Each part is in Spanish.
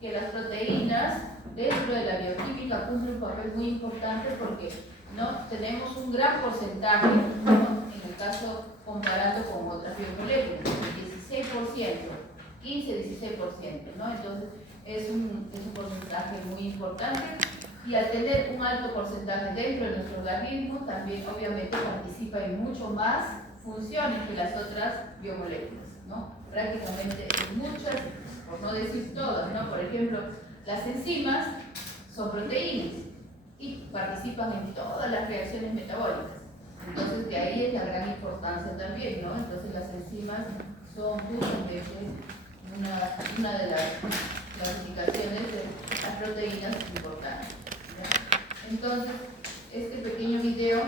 que las proteínas dentro de la bioquímica cumplen un papel muy importante porque ¿no? tenemos un gran porcentaje, ¿no? en el caso comparando con otras biomoléculas, 16%, 15-16%, ¿no? Entonces es un porcentaje muy importante y al tener un alto porcentaje dentro de nuestro organismo también obviamente participa en mucho más funciones que las otras biomoléculas, ¿no? Prácticamente en muchas, por no decir todas, ¿no? Por ejemplo, las enzimas son proteínas y participan en todas las reacciones metabólicas. Entonces, de ahí es la gran importancia también, ¿no? Entonces, las enzimas son justamente una de las clasificaciones de las proteínas importantes, ¿ya? Entonces, este pequeño video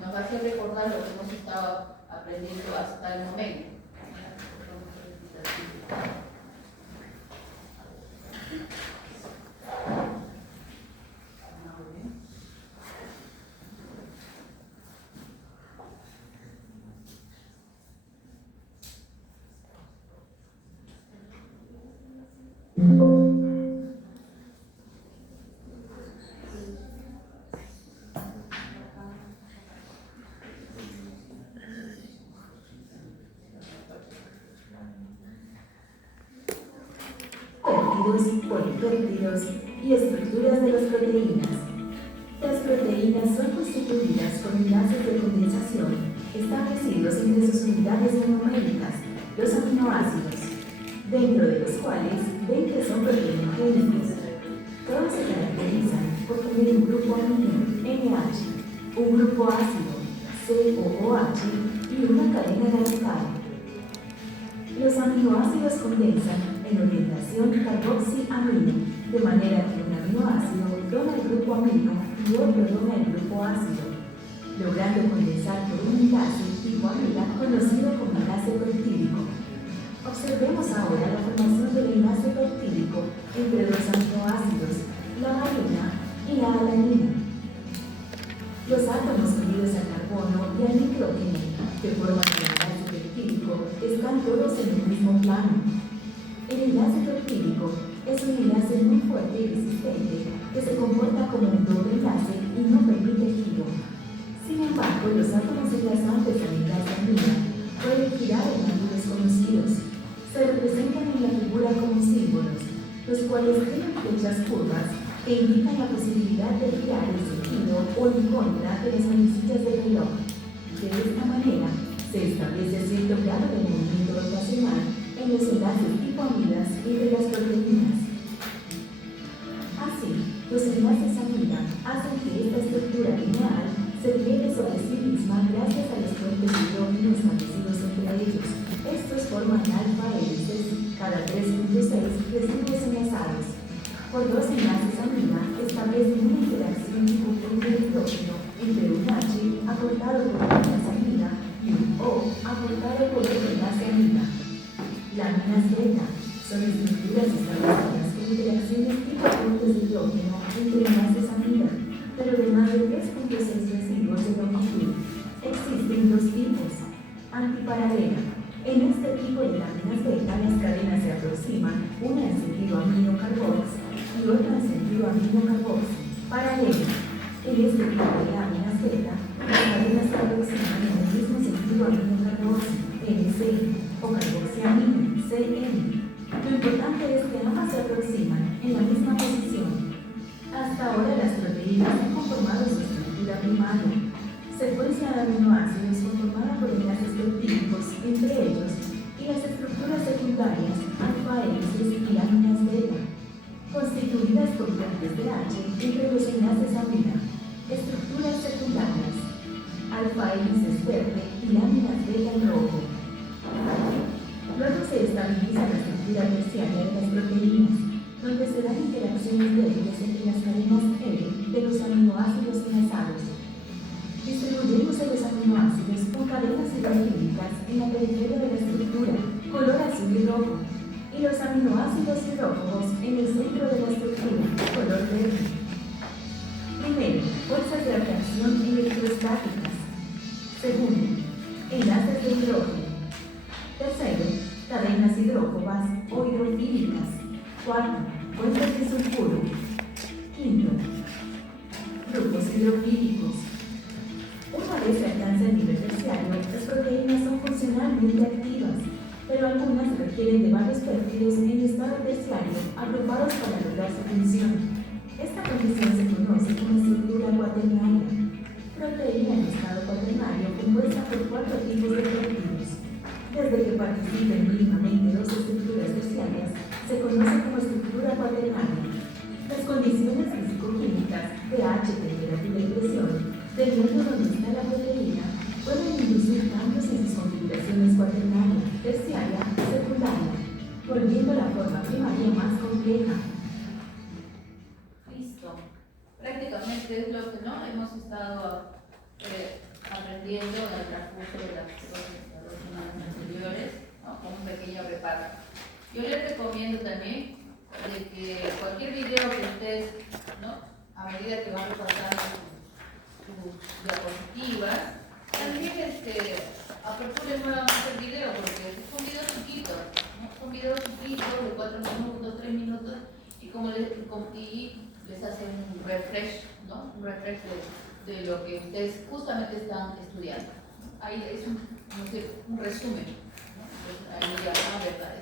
nos va a hacer recordar lo que hemos estado aprendiendo hasta el momento. Polipéptidos y estructuras de las proteínas. Las proteínas son constituidas por enlaces de condensación establecidos entre sus unidades monoméricas, los aminoácidos, dentro de los cuales ven que son proteinogénicos. Todos se caracterizan por tener un grupo amino, NH, un grupo ácido, COOH, y una cadena radical. Los aminoácidos condensan en orientación carboxiamino, de manera que un aminoácido dona el grupo amino y otro dona el grupo ácido, logrando condensar por un enlace tipo amida conocido como enlace peptídico. Observemos ahora la formación del enlace peptídico entre los aminoácidos, la valina y la alanina. Los átomos unidos al carbono y al nitrógeno, que forman el enlace peptídico, están todos en el mismo plano. El enlace peptídico es un enlace muy fuerte y resistente que se comporta como un doble enlace y no permite giro. Sin embargo, los átomos enlazantes al enlace amina pueden girar en ángulos conocidos. Se representan en la figura como símbolos, los cuales tienen flechas curvas que indican la posibilidad de girar en sentido o en contra de las manecillas del reloj. De esta manera, se establece cierto grado de movimiento rotacional en los enlaces tipo amidas entre las proteínas. Así, los enlaces amida hacen que esta estructura lineal se pliegue sobre sí misma gracias a los puentes de hidrógeno establecidos entre ellos. Estos forman alfa hélices cada 3.6 residuos enlazados. Por dos enlaces amida establecen una interacción tipo puente de hidrógeno entre un H aportado por un enlace amida y un O aportado por otro enlace amida. Láminas beta son estructuras establecidas con interacciones tipo puentes de hidrógeno entre enlaces amida, pero de más de 3.6 residuos de longitud. Existen dos tipos. Antiparalela. En este tipo de láminas beta, las cadenas se aproximan, una en sentido amino-carbox y otra en sentido amino-carbox. Paralela. En este tipo de láminas beta, las cadenas se aproximan en el mismo sentido amino-carbox, NC, o carboxiamino, CN. Lo importante es que ambas se aproximan en la misma posición. Hasta ahora las proteínas han conformado su estructura primaria, secuencia de aminoácidos conformada por enlaces peptídicos entre ellos y las estructuras secundarias, alfa hélices y láminas beta, constituidas por puentes de H entre los enlaces amida. Estructuras secundarias, alfa hélices verde y láminas beta en rojo. Luego se estabiliza la estructura terciaria de las proteínas, donde se dan interacciones débiles entre las cadenas L de los aminoácidos enlazados. Distribuimos a los aminoácidos con cadenas hidrofílicas en la periferia de la estructura, color azul y rojo, y los aminoácidos hidrófobos en el centro de la estructura, color verde. Primero, fuerzas de atracción electrostáticas. Segundo, enlaces de hidrógeno. Tercero, cadenas hidrófobas o hidrofílicas. Cuarto, fuentes de sulfuro. Quinto, grupos hidrofílicos. Una vez se alcanza el nivel terciario, las proteínas son funcionalmente activas, pero algunas requieren de varios péptidos en estado terciario agrupados para lograr su función. Esta condición se conoce como estructura cuaternaria. Proteína en estado cuaternario compuesta por 4 tipos de péptidos. Desde que participen mínimamente 2 estructuras terciarias, se conoce como estructura cuaternaria. Las condiciones físico-químicas, pH, temperatura y presión, del mundo donde está la proteína, pueden inducir cambios en sus configuraciones cuaternaria, terciaria y secundaria, volviendo la forma primaria más compleja. Listo. Prácticamente es lo que no hemos estado aprendiendo en el transcurso de las 2 semanas anteriores, ¿no? Con un pequeño repaso. Yo les recomiendo también de que cualquier video que ustedes, ¿no? A medida que van repasando sus diapositivas, también aperturen nuevamente el video, porque son videos chiquitos, ¿no? Son videos chiquitos de 4 minutos, 3 minutos, y les hacen un refresh, ¿no? Un refresh de lo que ustedes justamente están estudiando. Ahí es un resumen, ¿no? Entonces, ahí ya, ¿verdad?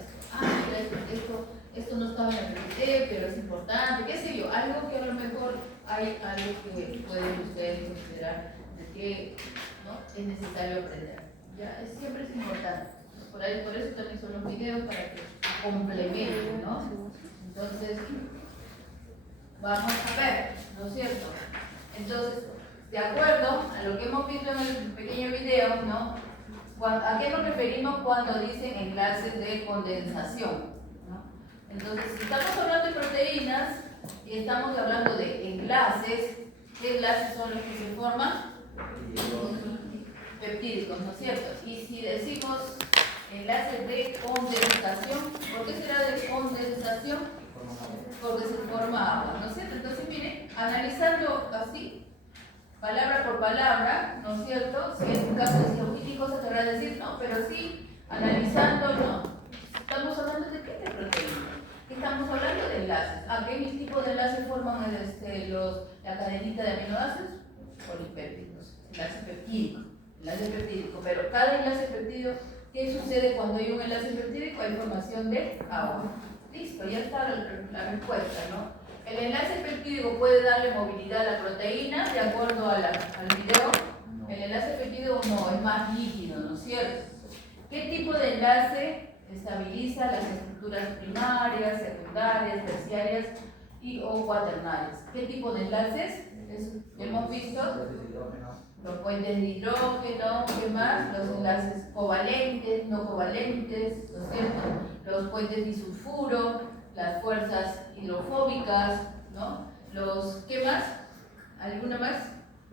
Esto no estaba en el PPT, pero es importante, qué sé yo, algo que a lo mejor hay algo que pueden ustedes considerar de que, ¿no? Es necesario aprender. Ya, siempre es importante. Por eso también son los videos para que complementen, ¿no? Entonces, vamos a ver, ¿no es cierto? Entonces, de acuerdo a lo que hemos visto en el pequeño video, ¿no? ¿A qué nos referimos cuando dicen enlaces de condensación? ¿No? Entonces, si estamos hablando de proteínas y estamos hablando de enlaces, ¿qué enlaces son los que se forman? Peptídicos, ¿no es cierto? Y si decimos enlaces de condensación, ¿por qué será de condensación? Porque se forma agua, ¿no es cierto? Entonces, miren, analizando así, palabra por palabra, ¿no es cierto? Si en tu caso decía, uy, ¿qué cosa querrá decir? No, pero sí, analizando, ¿no? Estamos hablando de qué de proteína. Estamos hablando de enlaces. ¿A qué tipo de enlaces forman la cadenita de aminoácidos? Polipéptidos, enlace peptídico. Enlace peptídico, pero cada enlace peptídico, ¿qué sucede cuando hay un enlace peptídico? Hay formación de agua. Listo, ya está la respuesta, ¿no? El enlace peptídico puede darle movilidad a la proteína, de acuerdo al video. El enlace peptídico no, es más líquido, ¿no es cierto? ¿Qué tipo de enlace estabiliza las estructuras primarias, secundarias, terciarias o cuaternarias? ¿Qué tipo de enlaces? Hemos visto los puentes de hidrógeno, ¿qué más? Los enlaces covalentes, no covalentes, ¿no es cierto? Los puentes disulfuro, las fuerzas hidrofóbicas, ¿no? ¿Qué más? ¿Alguna más?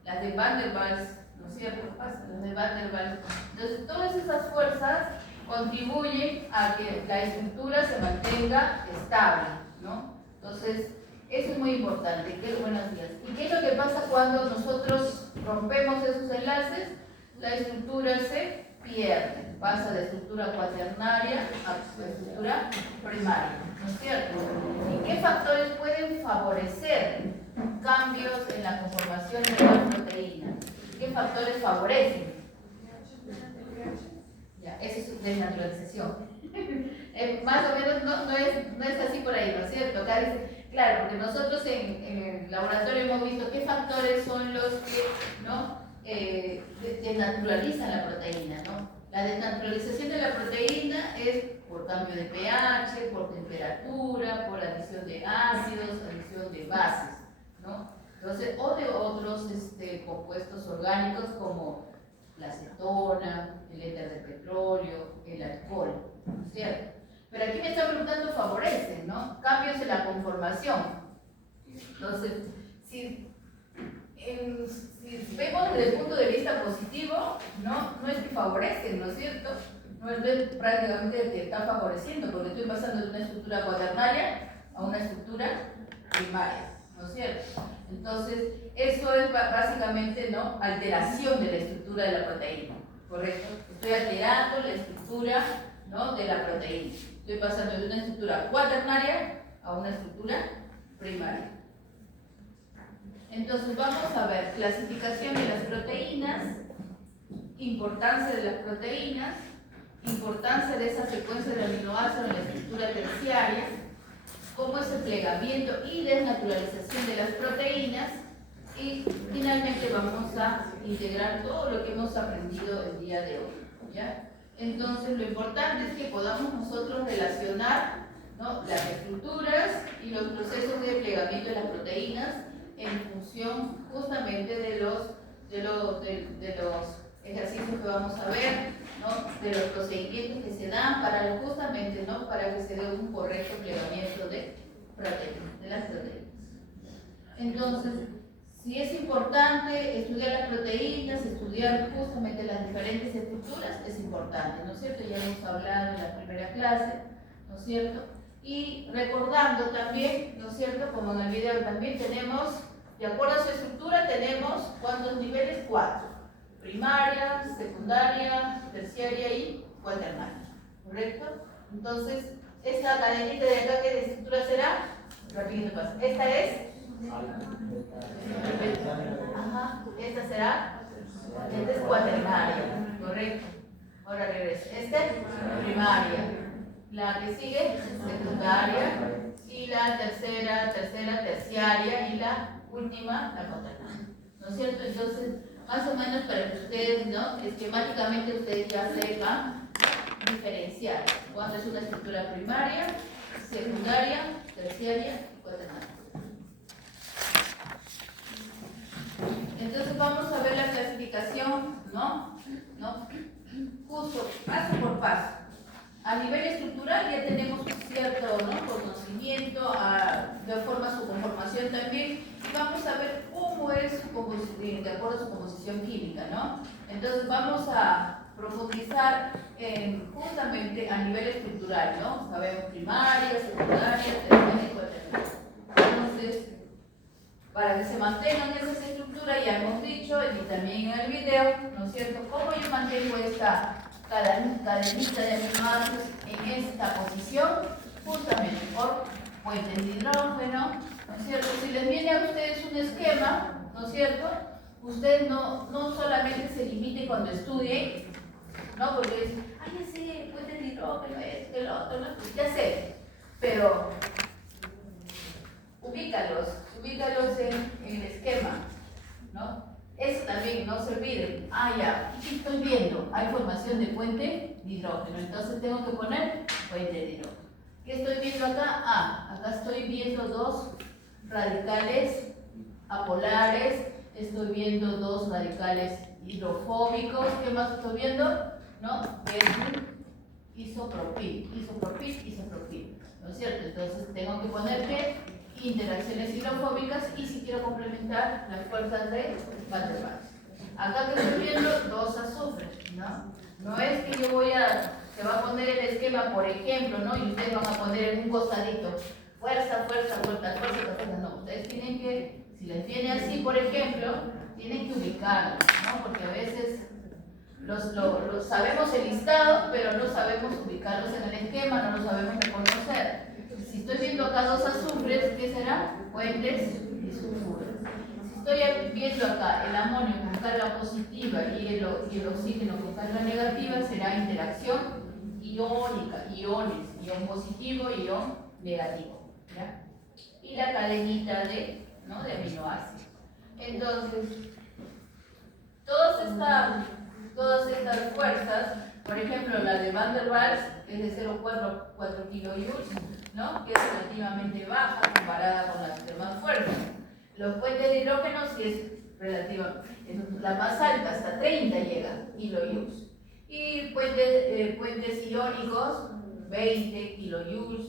Las de Van der Waals, ¿no es cierto? Las de Van der Waals. Entonces, todas esas fuerzas contribuyen a que la estructura se mantenga estable, ¿no? Entonces, eso es muy importante. Buenos días. ¿Y qué es lo que pasa cuando nosotros rompemos esos enlaces? La estructura se pierde, pasa de estructura cuaternaria a estructura primaria, ¿no es cierto? ¿Y qué factores pueden favorecer cambios en la conformación de la proteína? ¿Qué factores favorecen? Ya, eso es desnaturalización. Más o menos no es así por ahí, ¿no es cierto? Acá dice, claro, porque nosotros en el laboratorio hemos visto qué factores son los que, ¿no? Desnaturalizan la proteína, ¿no? La desnaturalización de la proteína es por cambio de pH, por temperatura, por adición de ácidos, adición de bases, ¿no? Entonces, o de otros compuestos orgánicos como la acetona, el éter de petróleo, el alcohol, ¿no es cierto? Pero aquí me está preguntando favorecen, ¿no? Cambios en la conformación. Entonces, si vemos desde el punto de vista positivo, no es que favorecen, ¿no es cierto? No es prácticamente que está favoreciendo, porque estoy pasando de una estructura cuaternaria a una estructura primaria, ¿no es cierto? Entonces, eso es básicamente, ¿no? Alteración de la estructura de la proteína, ¿correcto? Estoy alterando la estructura, ¿no? De la proteína. Estoy pasando de una estructura cuaternaria a una estructura primaria. Entonces vamos a ver clasificación de las proteínas, importancia de las proteínas, importancia de esa secuencia de aminoácidos en la estructura terciaria, cómo es el plegamiento y desnaturalización de las proteínas, y finalmente vamos a integrar todo lo que hemos aprendido el día de hoy, ¿ya? Entonces lo importante es que podamos nosotros relacionar, ¿no?, las estructuras y los procesos de plegamiento de las proteínas en función justamente de los ejercicios que vamos a ver, ¿no?, de los procedimientos que se dan para justamente, ¿no?, para que se dé un correcto plegamiento de proteínas, de las proteínas. Entonces, si es importante estudiar las proteínas, estudiar justamente las diferentes estructuras, es importante, ¿no es cierto? Ya hemos hablado en la primera clase, ¿no es cierto? Y recordando también, ¿no es cierto?, como en el video también tenemos, de acuerdo a su estructura, tenemos ¿cuántos niveles? 4. Primaria, secundaria, terciaria y cuaternaria, ¿correcto? Entonces, esta cadenita de acá, ¿qué estructura será? Rapidito paso. Esta es. Ajá, esta será. Esta es cuaternaria, correcto. Ahora regresa. Esta es primaria. La que sigue, secundaria. Y la tercera, terciaria. Y la última, la cuaternaria. ¿No es cierto? Entonces, más o menos para que ustedes, ¿no?, esquemáticamente ustedes ya sepan diferenciar cuándo es una estructura primaria, secundaria, terciaria y cuaternaria. Entonces vamos a ver la clasificación, ¿no? Justo, paso por paso. A nivel estructural ya tenemos un cierto, ¿no?, conocimiento, de forma su conformación también, y vamos a ver cómo es su composición, de acuerdo a su composición química, ¿no? Entonces vamos a profundizar justamente a nivel estructural, ¿no? Sabemos primaria, secundaria, terciaria y cuaternaria. Entonces, para que se mantengan esas estructuras, ya hemos dicho, y también en el video, ¿no es cierto?, cómo yo mantengo esta cadenita de aminoácidos en esta posición, justamente por puentes de hidrógeno, ¿no es cierto? Si les viene a ustedes un esquema, ¿no es cierto?, ustedes no solamente se limiten cuando estudien, ¿no?, porque dicen, ay, ya sé, puentes de hidrógeno, esto, el otro, ¿no?, ya sé, pero ubícalos en el esquema, ¿no? Eso también, no se olviden. Ya, ¿qué estoy viendo? Hay formación de puente de hidrógeno, entonces tengo que poner puente de hidrógeno. ¿Qué estoy viendo acá? Acá estoy viendo 2 radicales apolares, estoy viendo 2 radicales hidrofóbicos. ¿Qué más estoy viendo? ¿No? Es isopropil, ¿no es cierto? Entonces tengo que poner que interacciones hidrofóbicas, y si quiero complementar las fuerzas de Van der Waals. Acá que estoy viendo 2 azufres, ¿no? No es que yo se va a poner el esquema, por ejemplo, ¿no?, y ustedes van a poner en un costadito fuerza, no. Ustedes tienen que, si les viene así, por ejemplo, tienen que ubicarlo, ¿no?, porque a veces los sabemos el listado, pero no sabemos ubicarlos en el esquema, no los sabemos reconocer. Si estoy viendo acá 2 azufres, ¿qué será? Puentes disulfuros. Si estoy viendo acá el amonio con carga positiva y el oxígeno con carga negativa, será interacción iónica, iones, ion positivo y ion negativo, ¿ya? Y la cadenita de aminoácidos. Entonces, todas estas fuerzas, por ejemplo, la de Van der Waals es de 0,4 kilojoules, ¿no?, que es relativamente baja comparada con las demás fuerzas. Los puentes de hidrógeno sí es relativa, es la más alta, hasta 30 llega kilojoules. Y puentes iónicos, 20 kilojoules.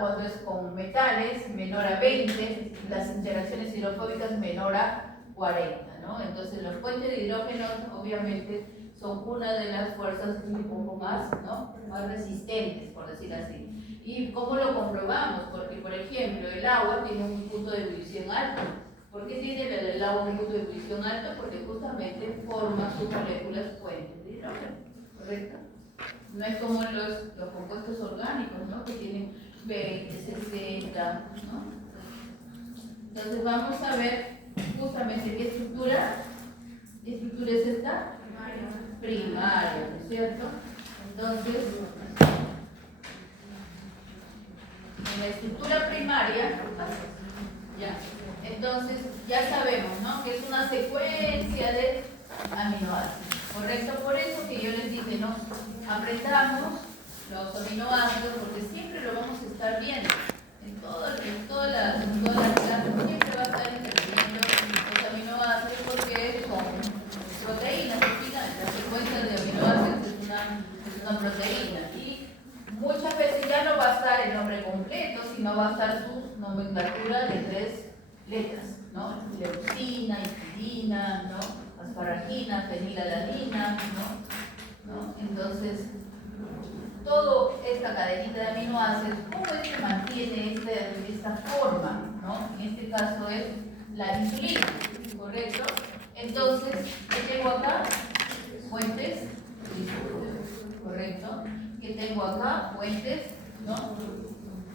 Cuando es con metales, menor a 20, las interacciones hidrofóbicas menor a 40, ¿no? Entonces los puentes de hidrógeno obviamente son una de las fuerzas un poco más, ¿no?, más resistentes, por decir así. ¿Y cómo lo comprobamos? Porque, por ejemplo, el agua tiene un punto de ebullición alto. ¿Por qué tiene el agua un punto de ebullición alto? Porque justamente forma sus moléculas puentes de hidrógeno, ¿correcto? No es como los compuestos orgánicos, ¿no?, que tienen 20, 60, ¿no? Entonces vamos a ver justamente qué estructura es esta primaria, ¿no es cierto? Entonces, en la estructura primaria, ya, entonces ya sabemos, ¿no? Que es una secuencia de aminoácidos, ¿correcto? Por eso que yo les dije, ¿no? Aprendamos los aminoácidos porque siempre lo vamos a estar viendo. En todas las clases siempre va a estar interviniendo los aminoácidos porque son proteínas, al final, la secuencia de aminoácidos es una proteína. Y muchas veces ya no va a estar el nombre completo, sino va a estar su nomenclatura de 3 letras, ¿no? Leucina, histidina, ¿no? Asparagina, fenilalanina, ¿no? Entonces, toda esta cadenita de aminoácidos, ¿cómo es que mantiene esta forma? ¿No? En este caso es la insulina, ¿correcto? Entonces, ¿qué tengo acá? Fuentes disulfuros, ¿correcto? ¿Qué tengo acá? Fuentes, ¿no?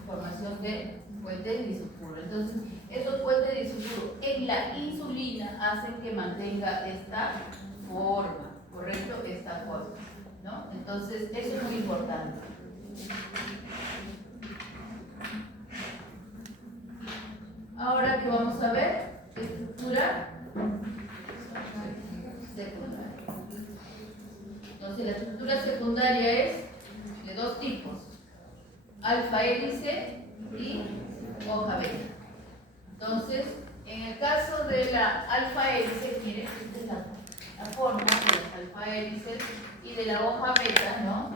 Formación de fuentes disulfuros. Entonces, esos fuentes disulfuros en la insulina hacen que mantenga esta forma, ¿correcto? Esta forma, ¿no? Entonces, eso es muy importante. Ahora que vamos a ver, estructura secundaria. Entonces, la estructura secundaria es de 2 tipos: alfa hélice y hoja beta. Entonces, en el caso de la alfa hélice, miren, esta es la forma de las alfa hélices y de la hoja beta, ¿no?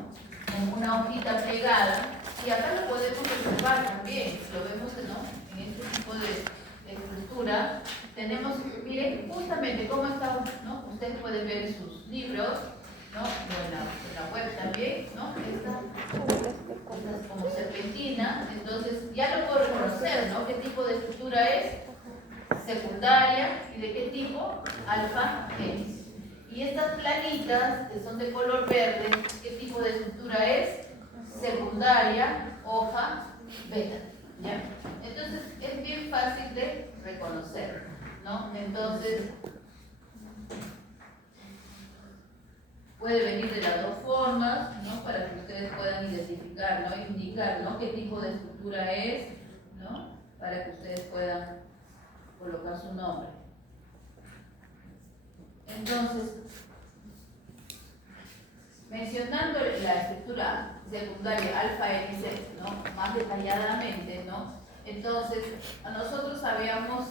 Con una hojita pegada. Y acá lo podemos observar también, lo vemos, ¿no? En este tipo de estructura. Tenemos, miren, justamente cómo está, ¿no? Ustedes pueden ver en sus libros, ¿no? O en la web también, ¿no? Esta es como serpentina. Entonces ya lo puedo reconocer, ¿no? ¿Qué tipo de estructura es? Secundaria. ¿Y de qué tipo? Alfa hélice. Y estas planitas, que son de color verde, ¿qué tipo de estructura es? Secundaria, hoja beta, ¿ya? Entonces es bien fácil de reconocer, ¿no? Entonces puede venir de las 2 formas, ¿no? Para que ustedes puedan identificar, ¿no? Indicar, ¿no? Qué tipo de estructura es, ¿no? Para que ustedes puedan colocar su nombre. Entonces, mencionando la estructura secundaria alfa hélice, ¿no? Más detalladamente, ¿no? Entonces, nosotros habíamos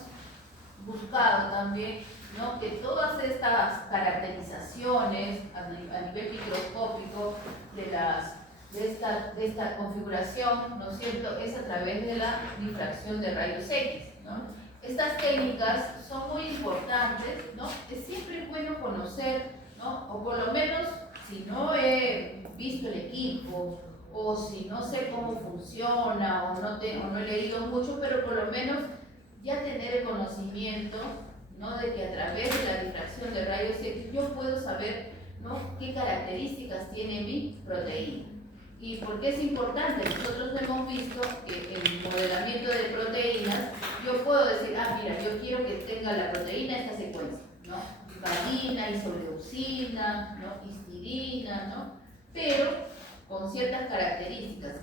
buscado también, ¿no? Que todas estas caracterizaciones a nivel microscópico de esta configuración, ¿no es cierto?, es a través de la difracción de rayos X, ¿no? Estas técnicas son muy importantes, ¿no? Es siempre bueno conocer, ¿no? O por lo menos, si no he visto el equipo, o si no sé cómo funciona, o no he leído mucho, pero por lo menos ya tener el conocimiento, ¿no? De que a través de la difracción de rayos X yo puedo saber, ¿no? Qué características tiene mi proteína. ¿Y por qué es importante? Nosotros hemos visto que en el modelamiento de proteínas yo puedo decir, mira, yo quiero que tenga la proteína esta secuencia, ¿no? Valina, isoleucina, ¿no? Histidina, ¿no? Pero con ciertas características.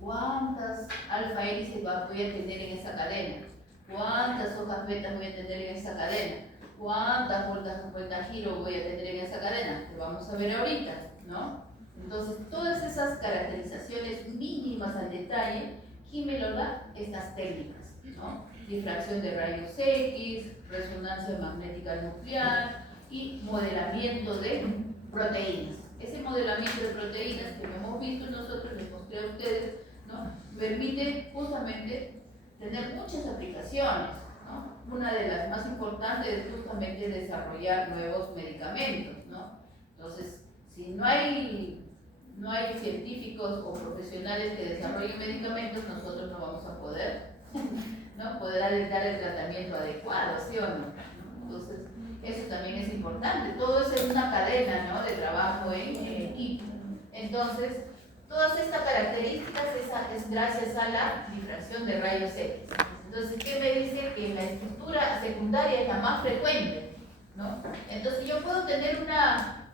¿Cuántas alfa hélices voy a tener en esa cadena? ¿Cuántas hojas betas voy a tener en esa cadena? ¿Cuántas vueltas giro voy a tener en esa cadena? Lo vamos a ver ahorita, ¿no? Entonces, todas esas caracterizaciones mínimas al detalle, ¿quién me lo da? Estas técnicas, ¿no? Difracción de rayos X, resonancia magnética nuclear y modelamiento de proteínas. Ese modelamiento de proteínas que hemos visto nosotros, les mostré a ustedes, ¿no? Permite justamente tener muchas aplicaciones, ¿no? Una de las más importantes es justamente desarrollar nuevos medicamentos, ¿no? Entonces, si no hay científicos o profesionales que desarrollen medicamentos, nosotros no vamos a poder, ¿no? Poder dar el tratamiento adecuado, ¿sí o no? Entonces, eso también es importante. Todo eso es una cadena, ¿no? De trabajo en equipo. Entonces, Todas estas características es gracias a la difracción de rayos X. Entonces, ¿qué me dice? Que la estructura secundaria es la más frecuente, ¿no? Entonces, yo puedo tener una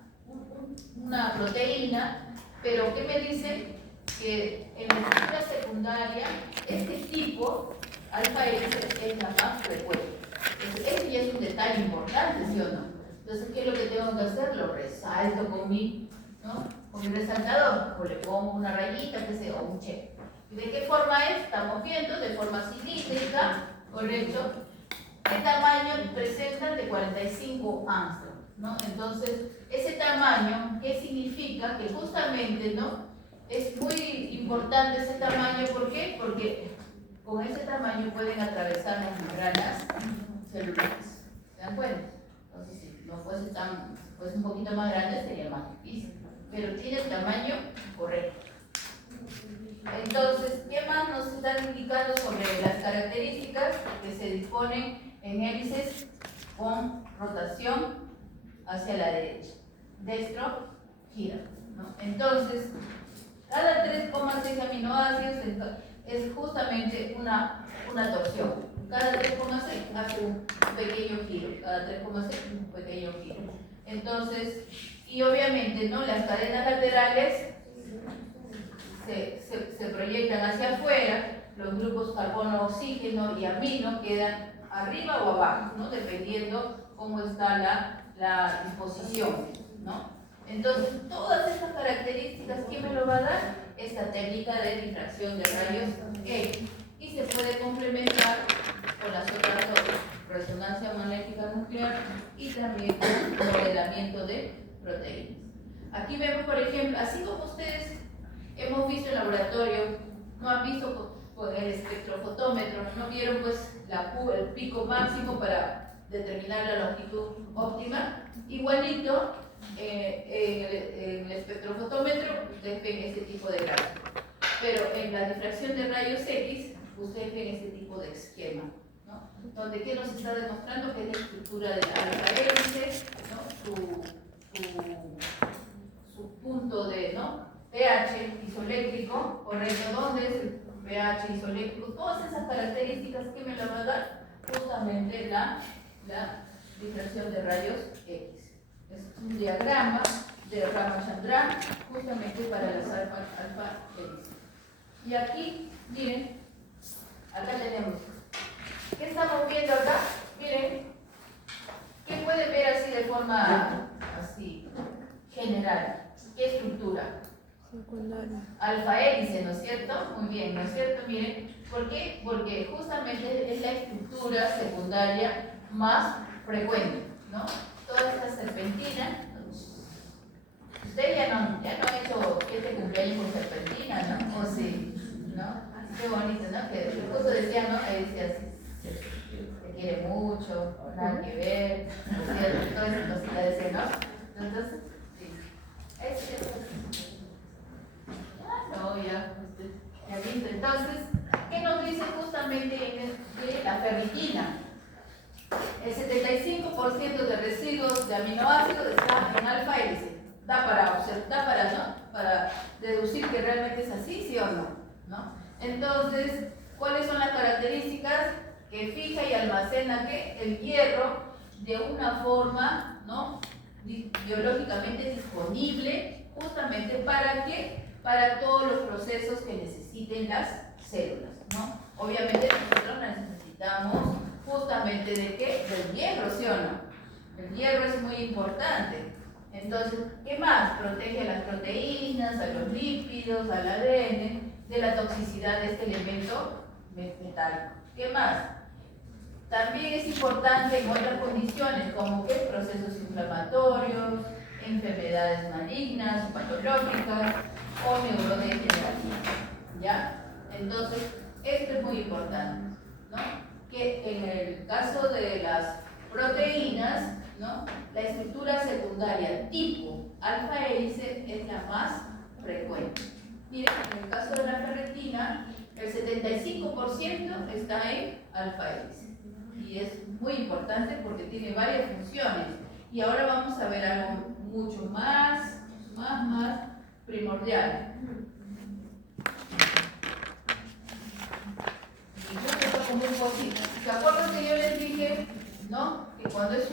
proteína, pero ¿qué me dice? Que en la estructura secundaria, este tipo, alfa hélice, es la más frecuente. Entonces, eso ya es un detalle importante, ¿sí o no? Entonces, ¿qué es lo que tengo que hacer? Lo resalto con mi, ¿no? Con mi resaltador, o le pongo una rayita, qué sé, o un check. ¿De qué forma es? Estamos viendo, de forma cilíndrica, ¿correcto? ¿Qué tamaño presentan? De 45 angstrom, ¿no? Entonces, ese tamaño, ¿qué significa? Que justamente, ¿no? Es muy importante ese tamaño, ¿por qué? Porque con ese tamaño pueden atravesar las membranas celulares. ¿Se dan cuenta? Entonces, si no fuese un poquito más grande, sería más difícil. Pero tiene el tamaño correcto. Entonces, ¿qué más nos están indicando sobre las características? Que se disponen en hélices con rotación hacia la derecha. Destro, gira, ¿no? Entonces, cada 3,6 aminoácidos es justamente una torsión. Cada 3,6 hace un pequeño giro. Cada 3,6 un pequeño giro. Entonces, y obviamente, ¿no? Las cadenas laterales se proyectan hacia afuera, los grupos carbono, oxígeno y amino quedan arriba o abajo, ¿no? Dependiendo cómo está la disposición, ¿no? Entonces, todas estas características, ¿quién me lo va a dar? Esta técnica de difracción de rayos X. Y se puede complementar con las otras dos, resonancia magnética nuclear y también con modelamiento de proteínas. Aquí vemos, por ejemplo, así como ustedes hemos visto en laboratorio, no han visto con el espectrofotómetro, no vieron pues el pico máximo para determinar la longitud óptima, igualito en el espectrofotómetro ustedes ven este tipo de gráfico, pero en la difracción de rayos X ustedes ven este tipo de esquema, ¿no? Donde ¿qué nos está demostrando? Que es la estructura de la alfa hélice, ¿no? Su punto de, ¿no? pH isoeléctrico, correcto, ¿dónde es el pH isoeléctrico? Todas esas características que me la va a dar justamente la difracción de rayos X. Es un diagrama de Ramachandran justamente para las alfa hélices. Y aquí, miren, acá tenemos, ¿qué estamos viendo acá? Miren, ¿qué puede ver así de forma así general? ¿Qué estructura? Alfa hélice, ¿no es cierto? Muy bien, ¿no es cierto? Miren, ¿por qué? Porque justamente es la estructura secundaria más frecuente, ¿no? Toda esta serpentina, usted ya no ha hecho este cumpleaños con serpentina, ¿no? ¿O sí? ¿No? Qué bonito, ¿no? Que justo decía, ¿no? Ahí decía, te quiere mucho, nada que ver, ¿no es cierto? Toda esa cosita decía, ¿no? Entonces, sí. No, ya visto. Entonces, ¿qué nos dice justamente de la ferritina? El 75% de residuos de aminoácidos está en alfa hélice. Da para deducir que realmente es así, ¿sí o no? Entonces, ¿cuáles son las características? Que fija y almacena el hierro de una forma, ¿no? biológicamente disponible, justamente ¿para qué? Para todos los procesos que necesiten las células, ¿no? Obviamente nosotros necesitamos justamente ¿de qué? Del hierro, ¿sí o no? El hierro es muy importante. Entonces, ¿qué más? Protege a las proteínas, a los lípidos, al ADN, de la toxicidad de este elemento metálico. ¿Qué más? También es importante en otras condiciones, como que procesos inflamatorios, enfermedades malignas o patológicas o neurodegenerativas, ¿ya? Entonces, esto es muy importante, ¿no? Que en el caso de las proteínas, ¿no? La estructura secundaria tipo alfa hélice es la más frecuente. Miren, en el caso de la ferritina, el 75% está en alfa hélice. Y es muy importante porque tiene varias funciones. Y ahora vamos a ver algo mucho más primordial. Incluso esto como un POSIT. ¿Se acuerdan que yo les dije, no? Que cuando es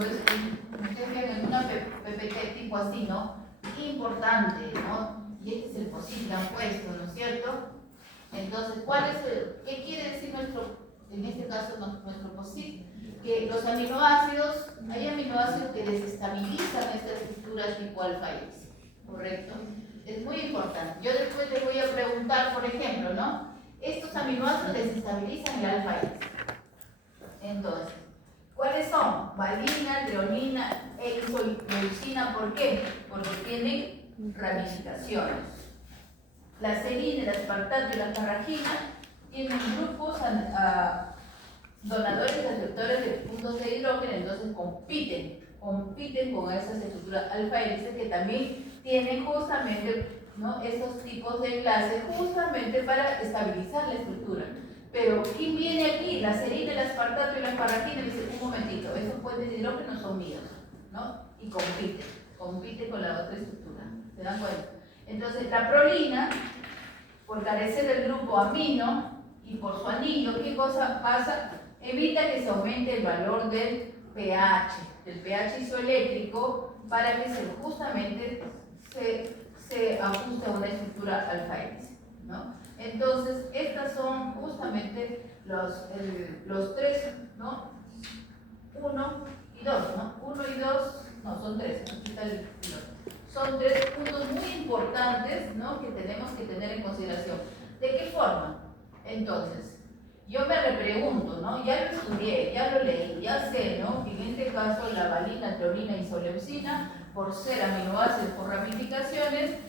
ustedes ven en una PPT tipo así, ¿no? Importante, ¿no? Y este es el POSIT que han puesto, ¿no es cierto? Entonces, ¿qué quiere decir en este caso, nuestro POSIT? Que los aminoácidos, hay aminoácidos que desestabilizan estas estructuras tipo alfa-hélice, ¿correcto? Es muy importante. Yo después les voy a preguntar, por ejemplo, ¿no? Estos aminoácidos desestabilizan el alfa-hélice. Entonces, ¿cuáles son? Valina, treonina e isoleucina. ¿Por qué? Porque tienen ramificaciones. La serina, el aspartato y la carragina tienen grupos donadores y receptores de puntos de hidrógeno, entonces compiten con esas estructuras alfa-hélices que también tienen justamente, ¿no?, esos tipos de enlaces justamente para estabilizar la estructura. Pero ¿quién viene aquí? La serina, el aspartato y la carragina. Dice, un momentito, esos puentes de hidrógeno son míos, ¿no? Y compiten con la otra estructura. ¿Se dan cuenta? Entonces, la prolina, por carecer del grupo amino y por su anillo, ¿qué cosa pasa? Evita que se aumente el valor del pH isoeléctrico, para que justamente se ajuste a una estructura alfa-hélice, ¿no? Entonces, estas son justamente los tres, ¿no? 1 y 2, ¿no? 1 y 2, no, son 3, aquí está el son 3 puntos muy importantes, ¿no?, que tenemos que tener en consideración. ¿De qué forma? Entonces, yo me repregunto, ¿no? Ya lo estudié, ya lo leí, ya sé, ¿no?, que en este caso la valina, treonina y isoleucina, por ser aminoácidos por ramificaciones,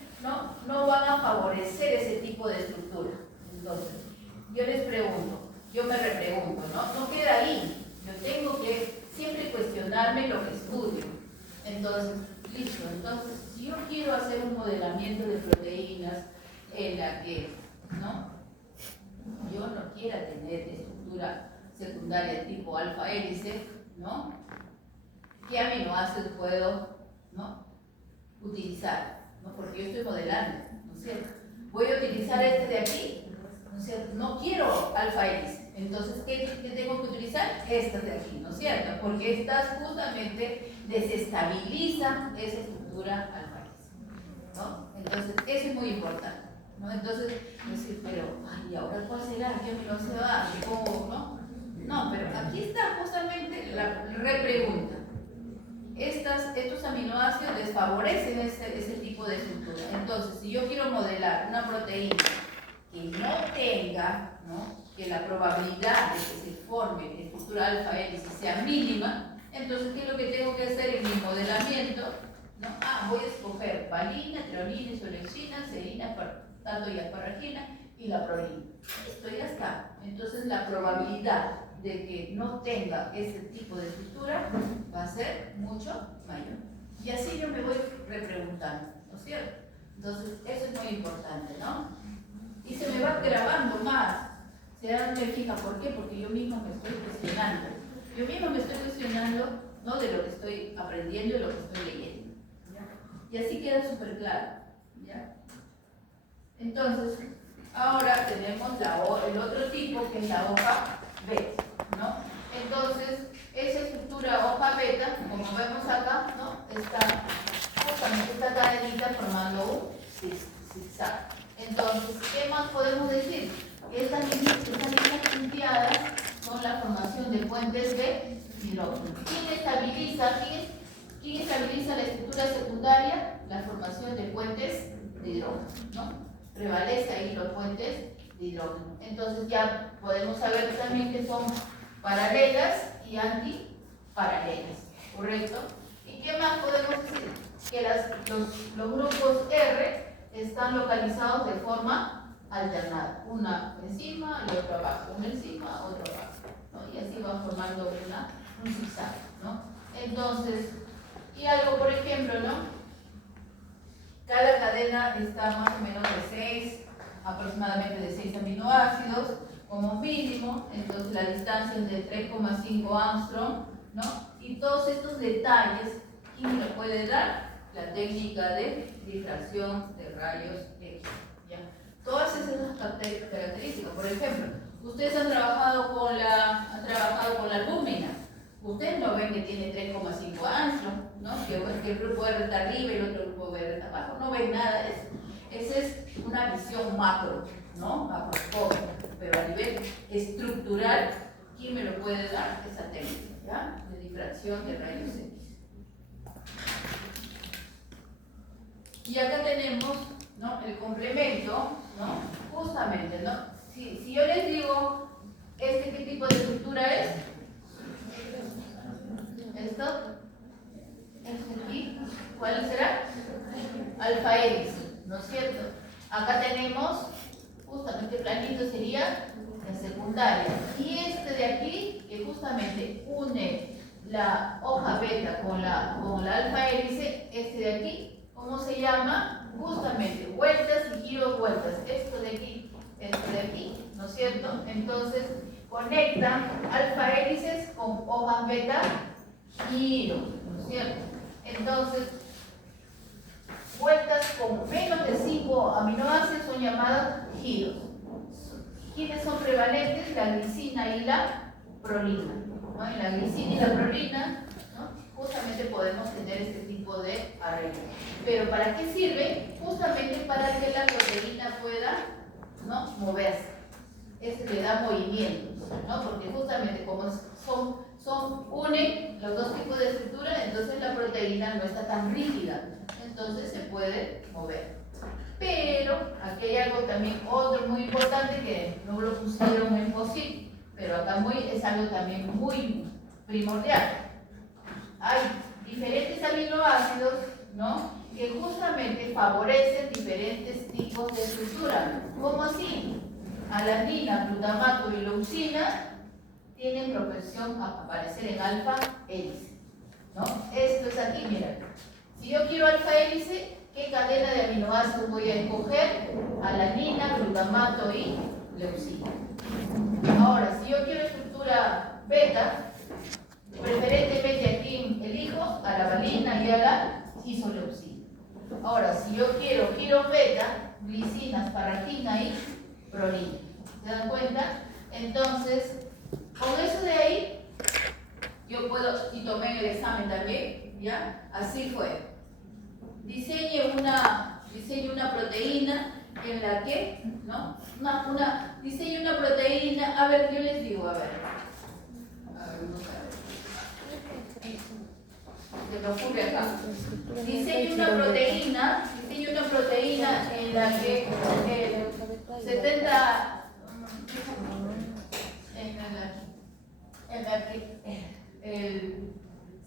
no van a favorecer ese tipo de estructura. Entonces, yo me repregunto, ¿no? No queda ahí. Yo tengo que siempre cuestionarme lo que estudio. Entonces, listo. Entonces, si yo quiero hacer un modelamiento de proteínas en la que, ¿no?, yo no quiera tener estructura secundaria tipo alfa-hélice, ¿no?, ¿qué aminoácidos puedo, ¿no?, utilizar? ¿No? Porque yo estoy modelando, ¿no es cierto? Voy a utilizar este de aquí, ¿no es cierto? No quiero alfa-hélice. Entonces, ¿qué tengo que utilizar? Estas de aquí, ¿no es cierto? Porque estas justamente desestabilizan esa estructura alfa-hélice, ¿no? Entonces, eso es muy importante, ¿no? Entonces, decir, pero, ay, ¿y ahora cuál será? ¿Qué aminoácido va? ¿Cómo, no? No, pero aquí está justamente la repregunta. Estos aminoácidos desfavorecen ese tipo de estructura. Entonces, si yo quiero modelar una proteína que no tenga, ¿no?, que la probabilidad de que se forme estructura alfa-hélice sea mínima, entonces, ¿qué es lo que tengo que hacer en mi modelamiento? ¿No? Voy a escoger valina, treonina, isoleucina, serina, aspartato y asparagina y la prolina. Esto ya está. Entonces, la probabilidad de que no tenga ese tipo de estructura va a ser mucho mayor. Y así yo me voy repreguntando, ¿no es cierto? Entonces, eso es muy importante, ¿no? Y se me va grabando más. ¿Se dan fija por qué? Porque yo misma me estoy cuestionando. Yo misma me estoy cuestionando, ¿no?, de lo que estoy aprendiendo y lo que estoy leyendo, ¿ya? Y así queda súper claro, ¿ya? Entonces, ahora tenemos el otro tipo, que es la hoja beta, ¿no? Entonces, esa estructura hoja beta, como vemos acá, ¿no?, está justamente esta cadenita formando un zigzag. Entonces, ¿qué más podemos decir? Estas líneas punteadas son la formación de puentes de hidrógeno. ¿Quién estabiliza la estructura secundaria? La formación de puentes de hidrógeno, ¿no? Prevalece ahí los puentes de hidrógeno. Entonces ya podemos saber también que son paralelas y antiparalelas, ¿correcto? ¿Y qué más podemos decir? Que los grupos R están localizados de forma alternada, una encima y otra abajo, una encima, otra abajo, ¿no? Y así va formando un zigzag, ¿no? Entonces, y algo, por ejemplo, ¿no?, cada cadena está más o menos aproximadamente de 6 aminoácidos como mínimo. Entonces la distancia es de 3,5 Angstrom, ¿no? Y todos estos detalles, ¿quién me lo puede dar? La técnica de difracción de rayos X, ¿ya? todas esas características. Por ejemplo, ustedes han trabajado con la albúmina. Ustedes no ven que tiene 3,5 anchos, ¿no? Que el grupo R está arriba y el otro grupo R está abajo. No ven nada de eso. Esa es una visión macro, ¿no? Macroscópica. Pero a nivel estructural, ¿quién me lo puede dar? Esa técnica, ¿ya? De difracción de rayos X. Y acá tenemos, ¿no? El complemento, ¿no? Justamente, ¿no? Si yo les digo, ¿qué tipo de estructura es? ¿Esto? ¿Este aquí? ¿Cuál será? Alfa hélice, ¿no es cierto? Acá tenemos, justamente planito sería la secundaria. Y este de aquí, que justamente une la hoja beta con la alfa hélice, este de aquí, ¿cómo se llama? Justamente vueltas y giros vueltas. Esto de aquí, ¿no es cierto? Entonces conectan alfa hélices con hojas beta giros, ¿no es cierto? Entonces, vueltas con menos de 5 aminoácidos son llamadas giros. ¿Quiénes son prevalentes? La glicina y la prolina, ¿no? En la glicina y la prolina, ¿no? Justamente podemos tener este tipo de arreglo. Pero ¿para qué sirve? Justamente para que la proteína pueda, ¿no? Moverse. Le da movimientos, ¿no? Porque justamente como unen los dos tipos de estructura, entonces la proteína no está tan rígida, entonces se puede mover. Pero aquí hay algo también, otro muy importante que no lo pusieron en fósil, pero acá es algo también muy primordial. Hay diferentes aminoácidos, ¿no? Que justamente favorecen diferentes tipos de estructura, como así alanina, glutamato y leucina tienen propensión a aparecer en alfa hélice, ¿no? Esto es aquí, mira. Si yo quiero alfa hélice, ¿qué cadena de aminoácidos voy a escoger? Alanina, glutamato y leucina. Ahora, si yo quiero estructura beta, preferentemente aquí elijo a la valina y a la isoleucina. Ahora, si yo quiero giro beta, glicinas, parraquina y prolina. ¿Se dan cuenta? Entonces, con eso de ahí, yo puedo, y tomé el examen también, ¿ya? Así fue. Diseñe una proteína en la que, ¿no? Diseñe una proteína, a ver, yo les digo, a ver, vamos a ver. Se me ocurre acá. Diseñe una proteína en la que 70, en la que el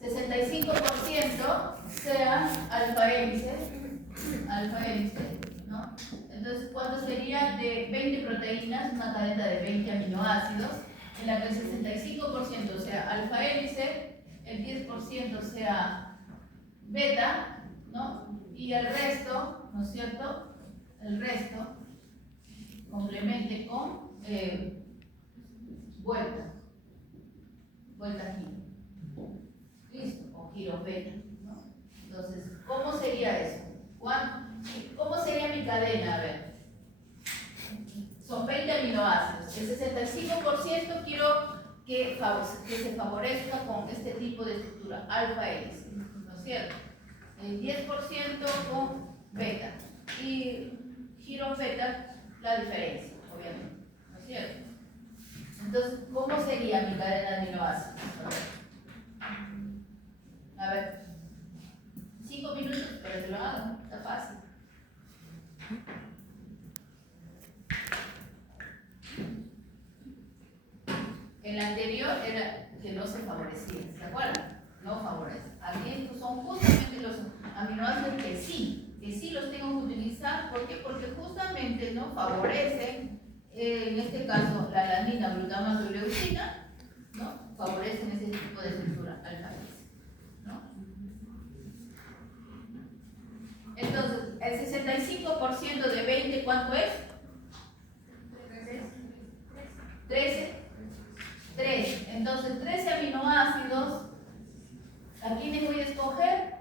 65% sea alfa hélice, ¿no? Entonces, ¿cuánto sería de 20 proteínas, una cadena de 20 aminoácidos, en la que el 65% sea alfa hélice, el 10% sea beta, ¿no? Y el resto, ¿no es cierto? El resto complemente con vuelta giro. ¿Listo? O giro beta, ¿no? Entonces, ¿cómo sería eso? ¿Cómo sería mi cadena? A ver. Son 20 aminoácidos. El 65% quiero que se favorezca con este tipo de estructura, alfa hélice, ¿no es cierto? El 10% con beta. Y giro beta, la diferencia, obviamente, ¿no es cierto? Entonces, ¿cómo sería mi cadena de aminoácidos? A ver, 5 minutos, pero que lo hagan, está fácil. En la anterior era que no se favorecía, ¿se acuerdan? No favorece. Aquí estos son justamente los aminoácidos que sí los tengo que utilizar. ¿Por qué? Porque justamente no favorecen, en este caso, la alanina, glutamato y leucina, ¿no? Favorecen ese tipo de estructura alfa hélice, ¿no? Entonces, el 65% de 20, ¿cuánto es? 13. Entonces, 13 aminoácidos, ¿a quiénes voy a escoger?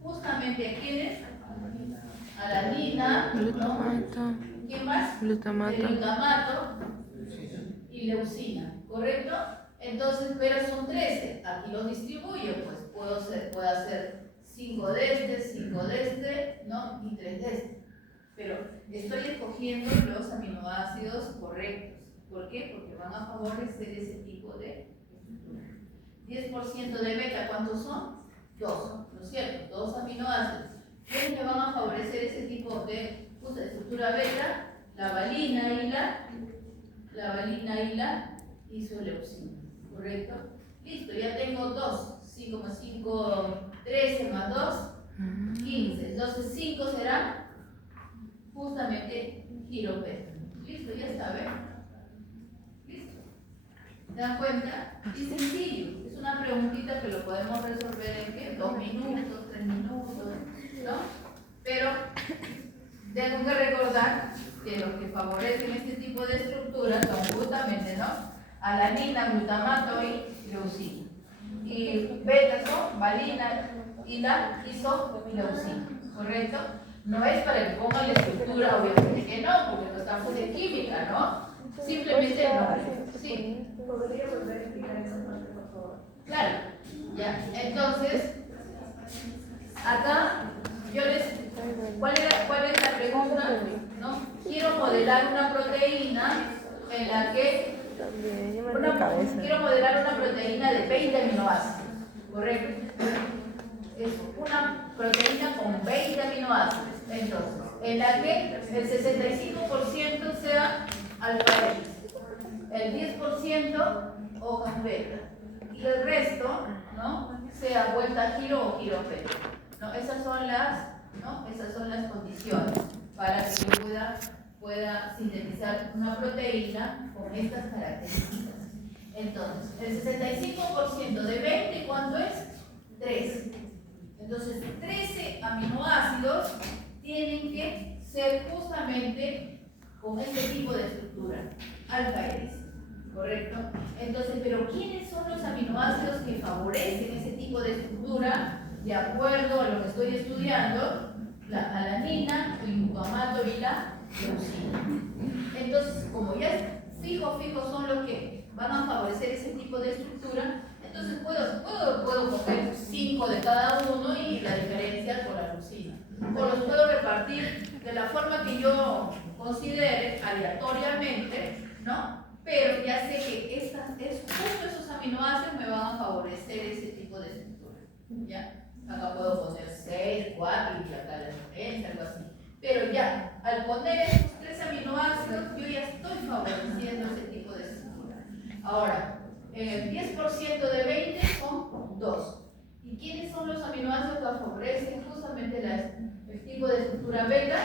Justamente a quiénes. Alanina, ¿no? ¿Quién más? glutamato y leucina, ¿correcto? Entonces, pero son 13. Aquí los distribuyo, pues puedo hacer 5 de este, 5 de este, ¿no? Y 3 de este. Pero estoy escogiendo los aminoácidos correctos. ¿Por qué? Porque van a favorecer ese tipo de estructura. 10% de beta, ¿cuántos son? 2, ¿no es cierto? 2 aminoácidos. ¿Quiénes me van a favorecer ese tipo de estructura beta? La valina y la isoleucina, ¿correcto? Listo, ya tengo 2. 5 más 5, 13 más 2, 15. Entonces 5 será justamente giro beta. Listo, ya está, ¿ven? Listo. ¿Se dan cuenta? Y sencillo. Es una preguntita que lo podemos resolver en ¿qué? 2 minutos, 3 minutos, ¿no? Pero tengo que recordar que los que favorecen este tipo de estructuras son justamente, ¿no? Alanina, glutamato y leucina. Y beta son valina y la isoleucina, ¿correcto? No es para que pongan la estructura, obviamente que no, porque no estamos en química, ¿no? Simplemente no. Sí. ¿Podría volver a explicar esa parte, por favor? Claro, ya. Entonces, acá yo les... ¿Cuál es la pregunta? ¿No? Quiero modelar una proteína en la que... quiero modelar una proteína de 20 aminoácidos, ¿correcto? Es una proteína con 20 aminoácidos. Entonces, en la que el 65% sea alfa hélice, el 10% hojas beta y el resto, ¿no? Sea vuelta a giro o giro beta. ¿No? Esas son las condiciones para que yo pueda sintetizar una proteína con estas características. Entonces, el 65% de 20, ¿cuánto es? 13. Entonces, 13 aminoácidos tienen que ser justamente con este tipo de estructura, alfa hélice, ¿correcto? Entonces, pero ¿quiénes son los aminoácidos que favorecen ese tipo de estructura? De acuerdo a lo que estoy estudiando, la alanina, el glutamato y la leucina. Entonces, como ya fijo son los que van a favorecer ese tipo de estructura, entonces puedo coger 5 de cada uno y la diferencia con la leucina. O los puedo repartir de la forma que yo considere, aleatoriamente, ¿no? Pero ya sé que justo esos aminoácidos me van a favorecer ese tipo de estructura. ¿Ya? Acá puedo poner 6, 4 y acá la diferencia, algo así. Pero ya, al poner esos 3 aminoácidos, yo ya estoy favoreciendo ese tipo de estructura. Ahora, el 10% de 20 son 2. ¿Y quiénes son los aminoácidos que favorecen justamente el tipo de estructura beta?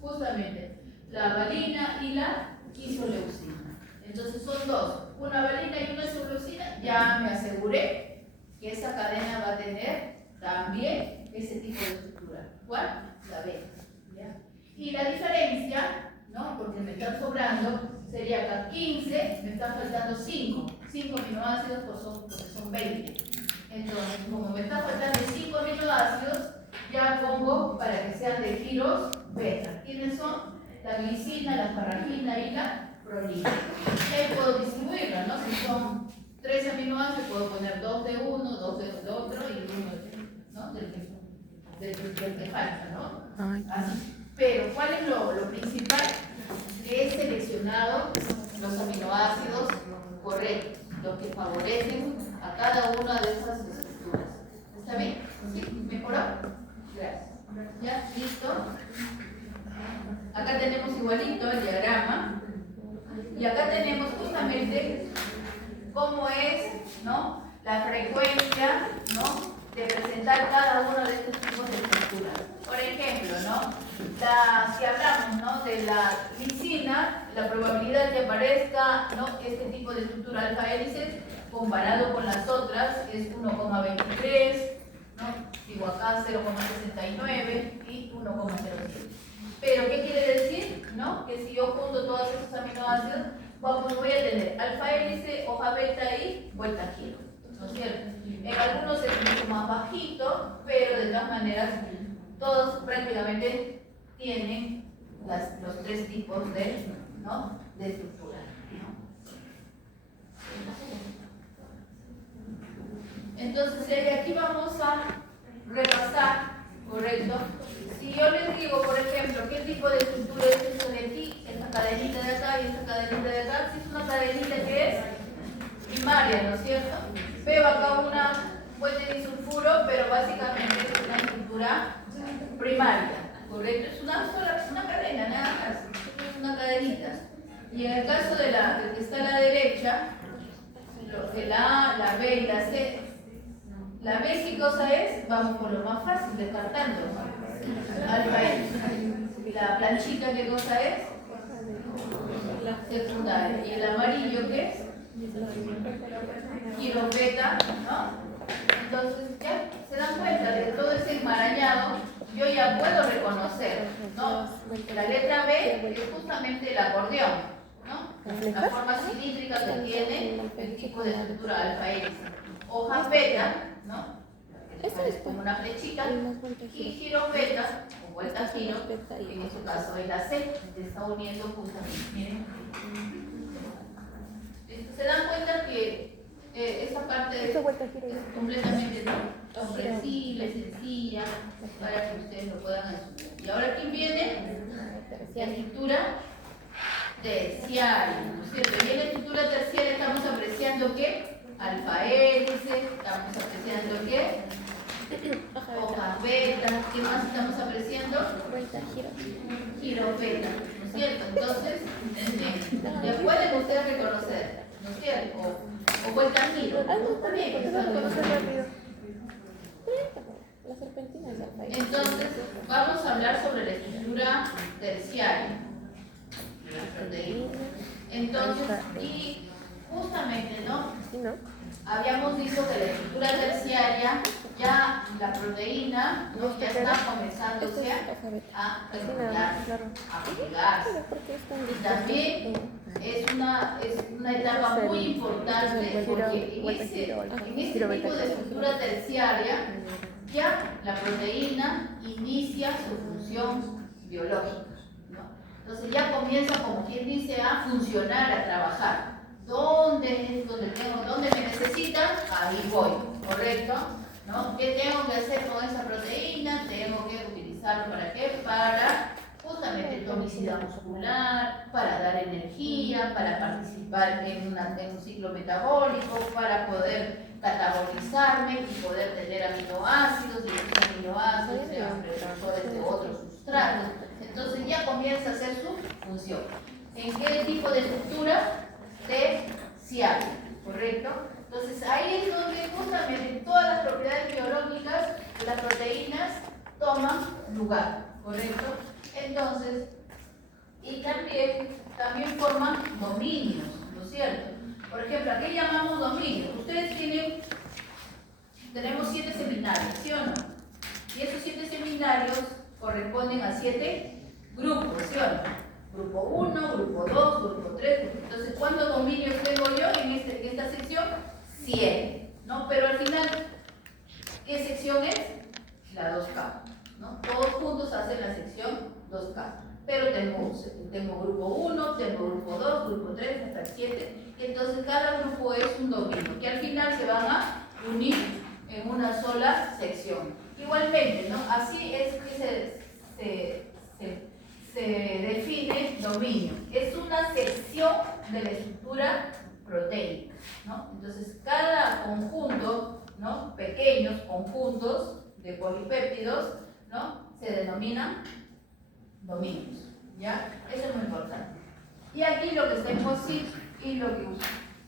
Justamente la valina y la isoleucina. Entonces son 2, una valina y una isoleucina. Ya me aseguré que esa cadena va a tener también ese tipo de estructura. ¿Cuál? La beta. ¿Ya? Y la diferencia, ¿no? Porque me están sobrando, sería acá 15, me están faltando 5 aminoácidos porque son 20. Entonces, como me están faltando 5 aminoácidos, ya pongo para que sean de giros beta. ¿Quiénes son? La glicina, la farragina y la prolina. Ahí puedo distribuirla, ¿no? Si son 3 aminoácidos, puedo poner 2 de uno, 2 de otro y 1 ¿no? del que falta, ¿no? Así. Pero, ¿cuál es lo principal? Que he seleccionado los aminoácidos correctos, los que favorecen a cada una de esas estructuras. ¿Está bien? ¿Sí? ¿Mejoró? Gracias. ¿Ya? ¿Listo? Acá tenemos igualito el diagrama. Y acá tenemos justamente cómo es, ¿no? La frecuencia, ¿no? De presentar cada uno de estos tipos de estructuras. Por ejemplo, ¿no? Si hablamos, ¿no? De la glicina, la probabilidad que aparezca, ¿no? Este tipo de estructura alfa hélices comparado con las otras es 1,23, ¿no? Digo acá 0,69 y 1,07. Pero ¿qué quiere decir? ¿No? Que si yo junto todos esos aminoácidos, pues voy a tener alfa hélice, hoja beta y vuelta a giro, ¿no es cierto? En algunos es mucho más bajito, pero de todas maneras todos prácticamente tienen los tres tipos de, ¿no?, de estructura, ¿no? Entonces, aquí vamos a repasar, ¿correcto? Si yo les digo, por ejemplo, qué tipo de estructura es esta de aquí, esta cadenita de acá y esta cadenita de acá, si es una cadenita que es primaria, ¿no es cierto? Veo acá una fuente de disulfuro, pero básicamente es una estructura primaria, ¿correcto? Es una cadena, nada más, es una cadenita. Y en el caso de la que está a la derecha, el A, la B y la C, la B, ¿qué cosa es? Vamos por lo más fácil, descartando. Alfa es. La planchita, ¿qué cosa es? Secundaria. ¿Y el amarillo qué es? Giro beta, ¿no? Entonces, ya se dan cuenta de todo ese enmarañado, yo ya puedo reconocer, ¿no? La letra B es justamente el acordeón, ¿no? La forma cilíndrica que tiene el tipo de estructura alfa X. Hojas beta, ¿no? Es como una flechita, y giro beta, o vuelta giro, en este caso es la C, se está uniendo justamente. Miren. Se dan cuenta que esta parte es completamente comprensible, sencilla, para que ustedes lo puedan estudiar. Y ahora aquí viene la estructura terciaria, ¿no es cierto? Y en la estructura terciaria estamos apreciando ¿qué? Alfa hélice, estamos apreciando ¿qué? Hojas beta, ¿qué más estamos apreciando? Giro beta, ¿no es cierto? Entonces, ya pueden ustedes reconocer, ¿no es cierto? O vuelta giro. También, entonces, vamos a hablar sobre la estructura terciaria. Entonces, y justamente, ¿no? Habíamos visto que la estructura terciaria, ya la proteína, ¿no?, ya está comenzándose a pegarse. Y también es una etapa muy importante porque en este tipo de estructura terciaria ya la proteína inicia su función biológica, ¿no? Entonces ya comienza, como quien dice, a funcionar, a trabajar. ¿Dónde me necesitan? Ahí voy, ¿correcto? ¿No? ¿Qué tengo que hacer con esa proteína? Tengo que utilizarlo ¿para qué? Para justamente toxicidad muscular, para dar energía, para participar en un ciclo metabólico, para poder catabolizarme y poder tener aminoácidos, y esos aminoácidos sean precursores de otros sustratos. Entonces ya comienza a hacer su función. ¿En qué tipo de estructura? Terciaria, ¿correcto? Entonces ahí es donde justamente todas las propiedades biológicas de las proteínas toman lugar, ¿correcto? Entonces, y también forman dominios, ¿no es cierto? Por ejemplo, ¿a qué llamamos dominios? Ustedes tenemos 7 seminarios, ¿sí o no? Y esos 7 seminarios corresponden a 7 grupos, ¿sí o no? Grupo 1, grupo 2, grupo 3. Entonces, ¿cuántos dominios tengo yo en esta sección? 100, ¿no? Pero al final, ¿qué sección es? La 2K, ¿no? Todos juntos hacen la sección 2K. Pero tengo grupo 1, tengo grupo 2, grupo 3, hasta el 7. Entonces, cada grupo es un dominio, que al final se van a unir en una sola sección. Igualmente, ¿no? Así es que se define dominio. Es una sección de la estructura proteína, ¿no? Entonces, cada conjunto, ¿no?, pequeños conjuntos de polipéptidos, ¿no?, se denominan dominios, ¿ya? Eso es muy importante. Y aquí lo que está en POSIT y lo que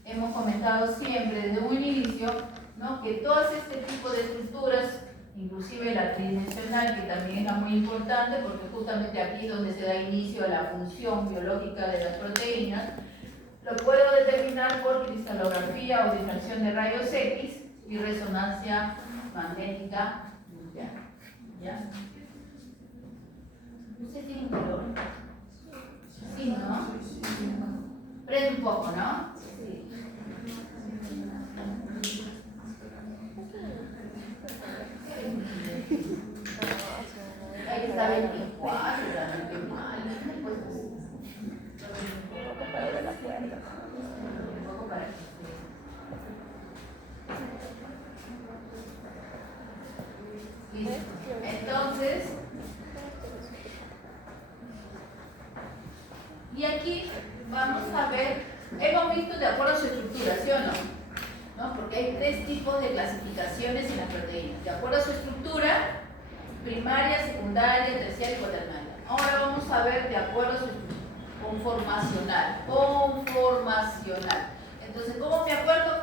hemos comentado siempre desde un inicio, ¿no?, que todas este tipo de estructuras, inclusive la tridimensional, que también es muy importante porque justamente aquí es donde se da inicio a la función biológica de las proteínas, lo puedo determinar por cristalografía o difracción de rayos X y resonancia magnética nuclear. ¿Ya? ¿Usted tiene un color? Sí, ¿no? Prende un poco, ¿no? Sí. Ahí está 24, qué mal. de acuerdo a su estructura, ¿sí o no? ¿No? Porque hay 3 tipos de clasificaciones en las proteínas. De acuerdo a su estructura, primaria, secundaria, terciaria y cuaternaria. Ahora vamos a ver de acuerdo a su estructura. Conformacional. Conformacional. Entonces, ¿cómo me acuerdo?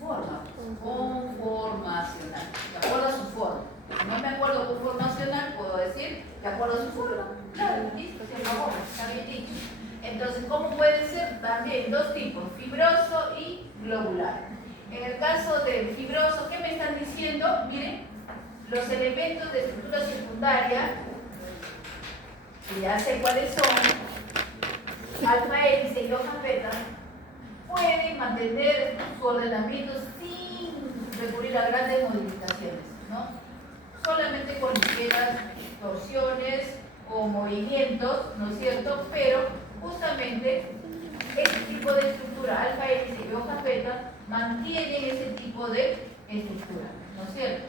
Forma. Conformacional. De acuerdo a su forma. Si no me acuerdo conformacional, puedo decir de acuerdo a su forma. Claro, listo, se acabó, está bien dicho. Entonces, ¿cómo puede ser? También 2 tipos, fibroso y globular. En el caso del fibroso, ¿qué me están diciendo? Miren, los elementos de estructura secundaria, que ya sé cuáles son, alfa hélice y hojas beta, pueden mantener su ordenamiento sin recurrir a grandes modificaciones, ¿no? Solamente con ligeras torsiones o movimientos, ¿no es cierto? Pero justamente este tipo de estructura, alfa hélice y hojas beta, mantienen ese tipo de estructura, ¿no es cierto?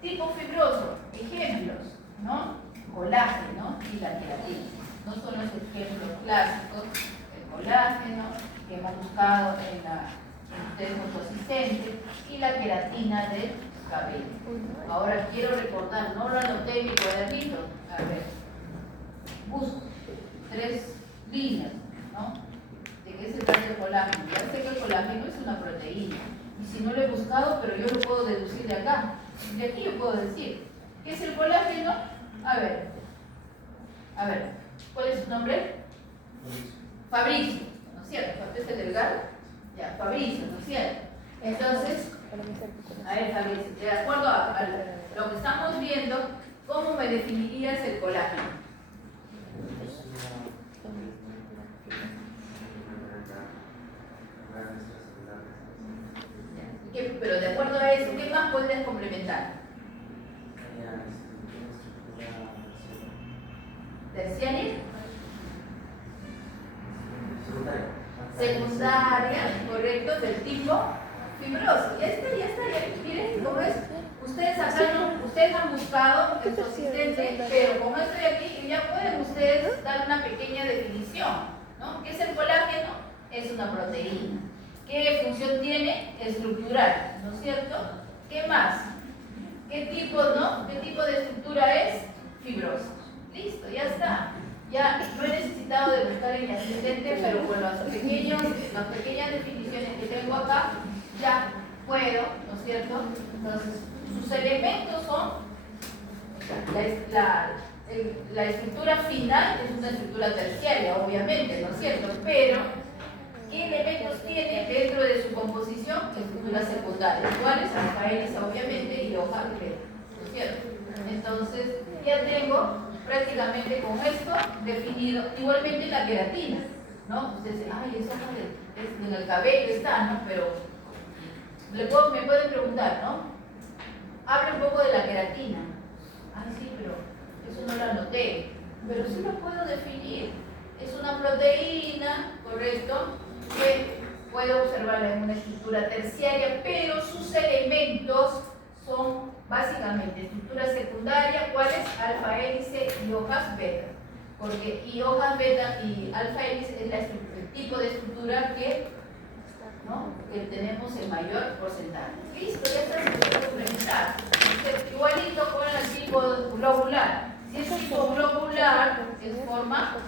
Tipo fibroso, ejemplos, ¿no? Colágeno y la queratina. No son los ejemplos clásicos, el colágeno, que hemos buscado en ustedes con su asistente, y la queratina del cabello. Ahora quiero recordar, no lo anoté en mi cuadernito. A ver, busco 3 líneas, ¿no? ¿De qué se trata el colágeno? Ya sé que el colágeno es una proteína. Y si no lo he buscado, pero yo lo puedo deducir de acá. De aquí yo puedo decir, ¿qué es el colágeno? A ver, ¿cuál es su nombre? Fabricio, ¿no es cierto? ¿Fabricio Delgado? Ya, Fabricio, ¿no es cierto? Entonces, a ver, Fabricio, de acuerdo a lo que estamos viendo, ¿cómo me definirías el colágeno? Pero de acuerdo a eso, ¿qué más podrías complementar? ¿Terciaria? Secundaria, correcto, del tipo fibroso. Ya está. Miren cómo es. Ustedes acá no, ustedes han buscado en su asistente, pero como no estoy aquí, ya pueden ustedes dar una pequeña definición, ¿no? ¿Qué es el colágeno? Es una proteína. ¿Qué función tiene? Estructural, ¿no es cierto? ¿Qué más? ¿Qué tipo, no? ¿Qué tipo de estructura es? Fibroso. Listo, ya está. Ya no he necesitado de buscar en mi asistente, pero con las pequeñas definiciones que tengo acá, ya puedo, ¿no es cierto? Entonces, sus elementos son la estructura final, es una estructura terciaria, obviamente, ¿no es cierto? Pero ¿qué elementos tiene dentro de su composición? Estructuras secundarias, ¿cuáles? Alfa hélice, obviamente, y hoja beta, ¿no es cierto? Entonces, ya tengo prácticamente con esto definido. Igualmente la queratina, ¿no? Ustedes dicen, ay, eso en el cabello está, ¿no? Pero me pueden preguntar, ¿no? Habla un poco de la queratina. Ay, sí, pero eso no lo anoté. Pero sí lo puedo definir. Es una proteína, ¿correcto? Que puede observarla en una estructura terciaria, pero sus elementos son básicamente estructura secundaria, ¿cuál es? Alfa hélice y hojas beta. Porque y hojas beta y alfa hélice es el tipo de estructura que, ¿no? Que tenemos en mayor porcentaje. Listo, ya está, se puede complementar. Igualito con el tipo globular. Si es tipo globular, es forma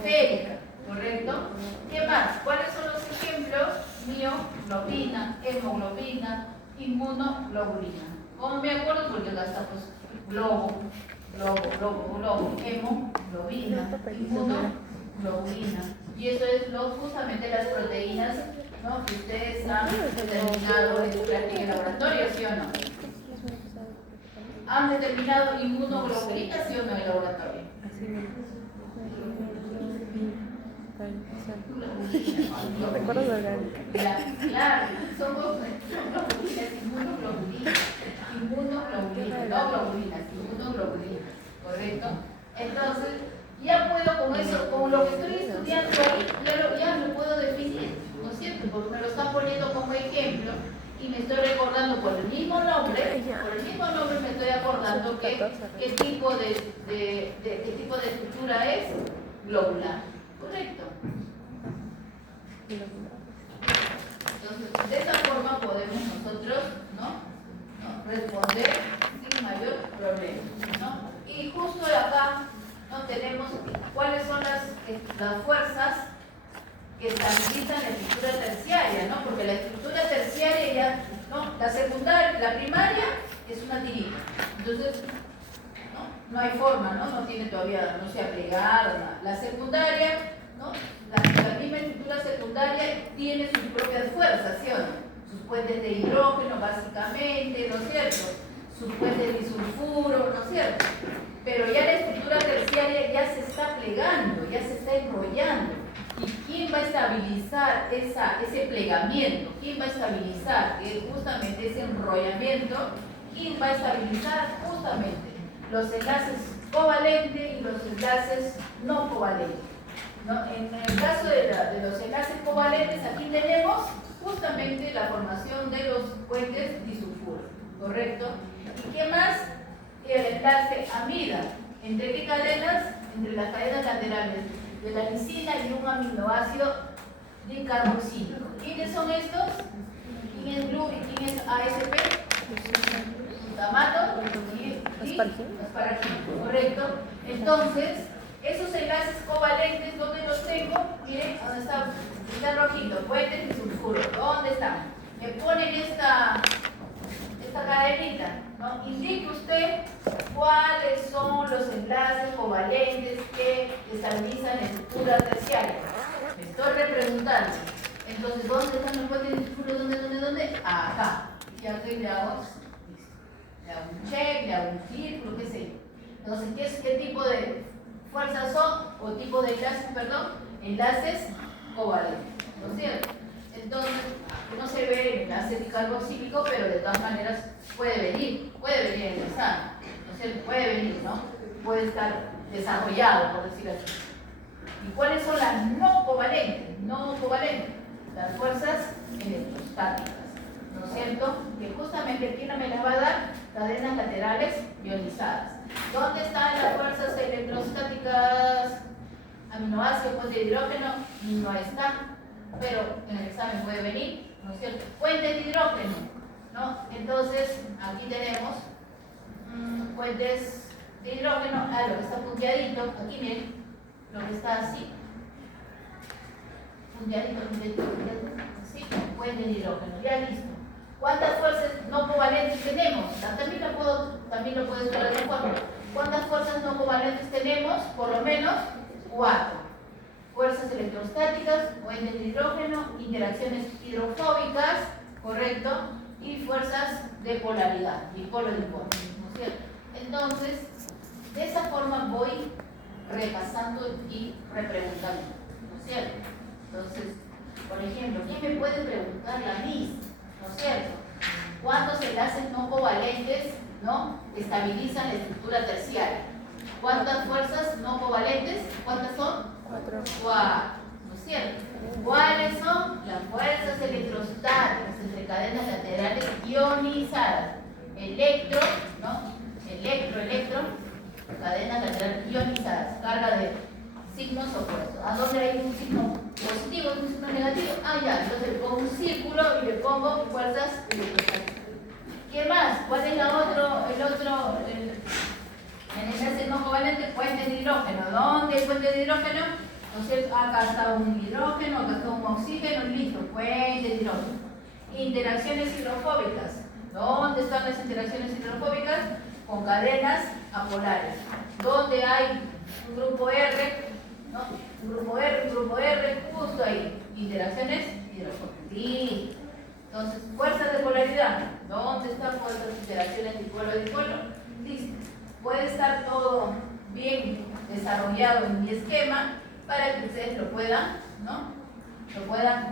esférica, ¿correcto? ¿Qué más? ¿Cuáles son los ejemplos? Mioglobina, hemoglobina, inmunoglobulina. ¿Cómo me acuerdo? Porque gastamos hemoglobina, inmunoglobulina. Y eso es justamente las proteínas, ¿no? Que ustedes han determinado en su práctica en laboratorio, ¿sí o no? ¿Han determinado inmunoglobulina, sí o no, en laboratorio? No recuerdo la orgánica. Claro, son globulinas, inmunoglobulinas, no globulinas, inmunoglobulinas, ¿correcto? Entonces, ya puedo con eso, con lo que estoy estudiando ahí, ya lo puedo definir, ¿no es cierto? Porque me lo están poniendo como ejemplo y me estoy recordando por el mismo nombre me estoy acordando qué tipo de estructura es globular, ¿correcto? Entonces, de esta forma podemos nosotros, responder sin mayor problema, Y justo acá, tenemos cuáles son las fuerzas que estabilizan la estructura terciaria, Porque la estructura terciaria ya, la secundaria, la primaria es una tirita. Entonces, no hay forma, no tiene todavía, no se ha plegado, nada. La secundaria, la misma estructura secundaria tiene sus propias fuerzas, ¿sí o no? Sus puentes de hidrógeno, básicamente, ¿no es cierto? Sus puentes de disulfuro, ¿no es cierto? Pero ya la estructura terciaria ya se está plegando, ya se está enrollando. ¿Y quién va a estabilizar ese plegamiento? ¿Quién va a estabilizar justamente ese enrollamiento? ¿Quién va a estabilizar justamente los enlaces covalentes y los enlaces no covalentes? En el caso de los enlaces covalentes, aquí tenemos justamente la formación de los puentes disulfuro, ¿correcto? ¿Y qué más? El enlace amida. ¿Entre qué cadenas? Entre las cadenas laterales de la lisina y un aminoácido dicarboxílico. ¿Quiénes son estos? ¿Quién es GLU y quién es ASP? Glutamato y asparagina, ¿correcto? Entonces, esos enlaces covalentes, ¿dónde los tengo? Miren, ¿dónde está rojito? Puentes de sulfuro. ¿Dónde están? Me ponen esta cadenita, Indique usted cuáles son los enlaces covalentes que estabilizan la estructura terciaria. Me estoy repreguntando. Entonces, ¿dónde están los puentes de sulfuro? ¿Dónde? Acá. Y aquí le hago un check, le hago un círculo, qué sé yo. Entonces, ¿qué tipo de fuerzas son? O tipo de enlaces, enlaces covalentes, ¿no es cierto? Entonces, no se ve el enlace dicarboxílico, pero de todas maneras puede venir en el examen, ¿no es cierto? Puede venir, Puede estar desarrollado, por decir así. ¿Y cuáles son las no covalentes? No covalentes, las fuerzas electrostáticas, ¿no es cierto? Que justamente aquí no me las va a dar cadenas laterales ionizadas. ¿Dónde están las fuerzas electrostáticas? Aminoácido, puente de hidrógeno, no está, pero en el examen puede venir, ¿no es cierto? Puente de hidrógeno, Entonces, aquí tenemos puentes de hidrógeno, lo que está punteadito, aquí miren, lo que está así, punteadito, así, puente de hidrógeno, ya listo. ¿Cuántas fuerzas no covalentes tenemos? También lo puedo esperar de forma. ¿Cuántas fuerzas no covalentes tenemos? Por lo menos 4. Fuerzas electrostáticas, puentes de hidrógeno, interacciones hidrofóbicas, ¿correcto? Y fuerzas de polaridad, dipolo y dipolo, ¿no es cierto? Entonces, de esa forma voy repasando y repreguntando, ¿no es cierto? Entonces, por ejemplo, ¿quién me puede preguntar la MIS? ¿No es cierto? ¿Cuántos enlaces no covalentes estabilizan la estructura terciaria? ¿Cuántas fuerzas no covalentes? ¿Cuántas son? 4. ¿No es cierto? ¿Cuáles son? Las fuerzas electrostáticas entre cadenas laterales ionizadas. Electro, cadenas laterales ionizadas. Carga de signos opuestos. ¿A dónde hay un signo positivo y un signo negativo? Ya, entonces le pongo un círculo y le pongo fuerzas electrostáticas. ¿Qué más? ¿Cuál es el enlace no covalente? Puente de hidrógeno. ¿Dónde hay puente de hidrógeno? ¿No es cierto? Acá está un hidrógeno, acá está un oxígeno, listo, puente de hidrógeno. Interacciones hidrofóbicas. ¿Dónde están las interacciones hidrofóbicas? Con cadenas apolares. ¿Dónde hay un grupo R? Un grupo R, justo ahí. Interacciones hidrofóbicas. Listo. Entonces, fuerzas de polaridad. ¿Dónde están fuerzas de interacciones dipolo-dipolo? Listo. Puede estar todo bien desarrollado en mi esquema para que ustedes lo puedan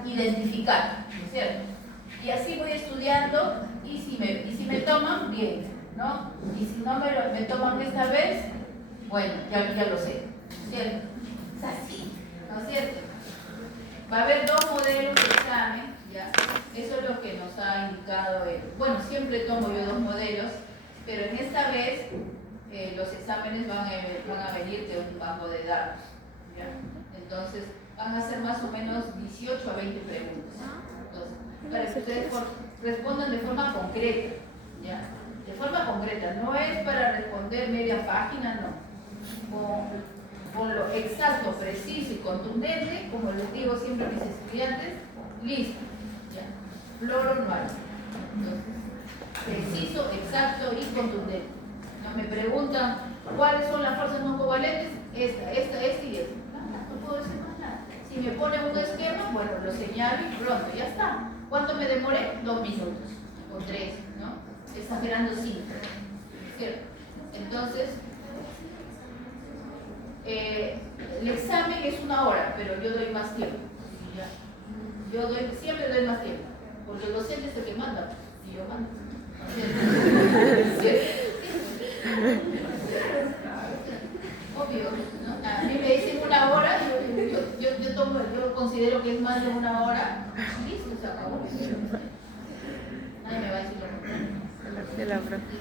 identificar, ¿no es cierto? Y así voy estudiando y si me toman, bien, Y si no me toman esta vez, bueno, ya lo sé, ¿no es cierto? Es así, ¿no es cierto? Va a haber 2 modelos de examen, ¿ya? Eso es lo que nos ha indicado bueno, siempre tomo yo 2 modelos, pero en esta vez los exámenes van a venir de un banco de datos, ¿ya? Entonces van a ser más o menos 18 a 20 preguntas. Entonces, para que ustedes respondan de forma concreta, ¿ya? De forma concreta, no es para responder media página, no. Con lo exacto, preciso y contundente, como les digo siempre a mis estudiantes, listo, ¿ya? Floro no hay. Entonces, preciso, exacto y contundente. No me preguntan cuáles son las fuerzas no covalentes, esta y esta. No puedo decir más nada. Si me pone un esquema, bueno, lo señalo y pronto, ya está. ¿Cuánto me demoré? 2 minutos o 3, ¿no? Exagerando 5. ¿Cierto? Entonces, el examen es 1 hora, pero yo doy más tiempo. ¿Ya? Siempre doy más tiempo, porque el docente es el que manda, y yo mando. Obvio, ¿no? A mí me dicen 1 hora, yo considero que es más de 1 hora, listo, se acabó. Nadie me va a decir lo contrario. De la profe.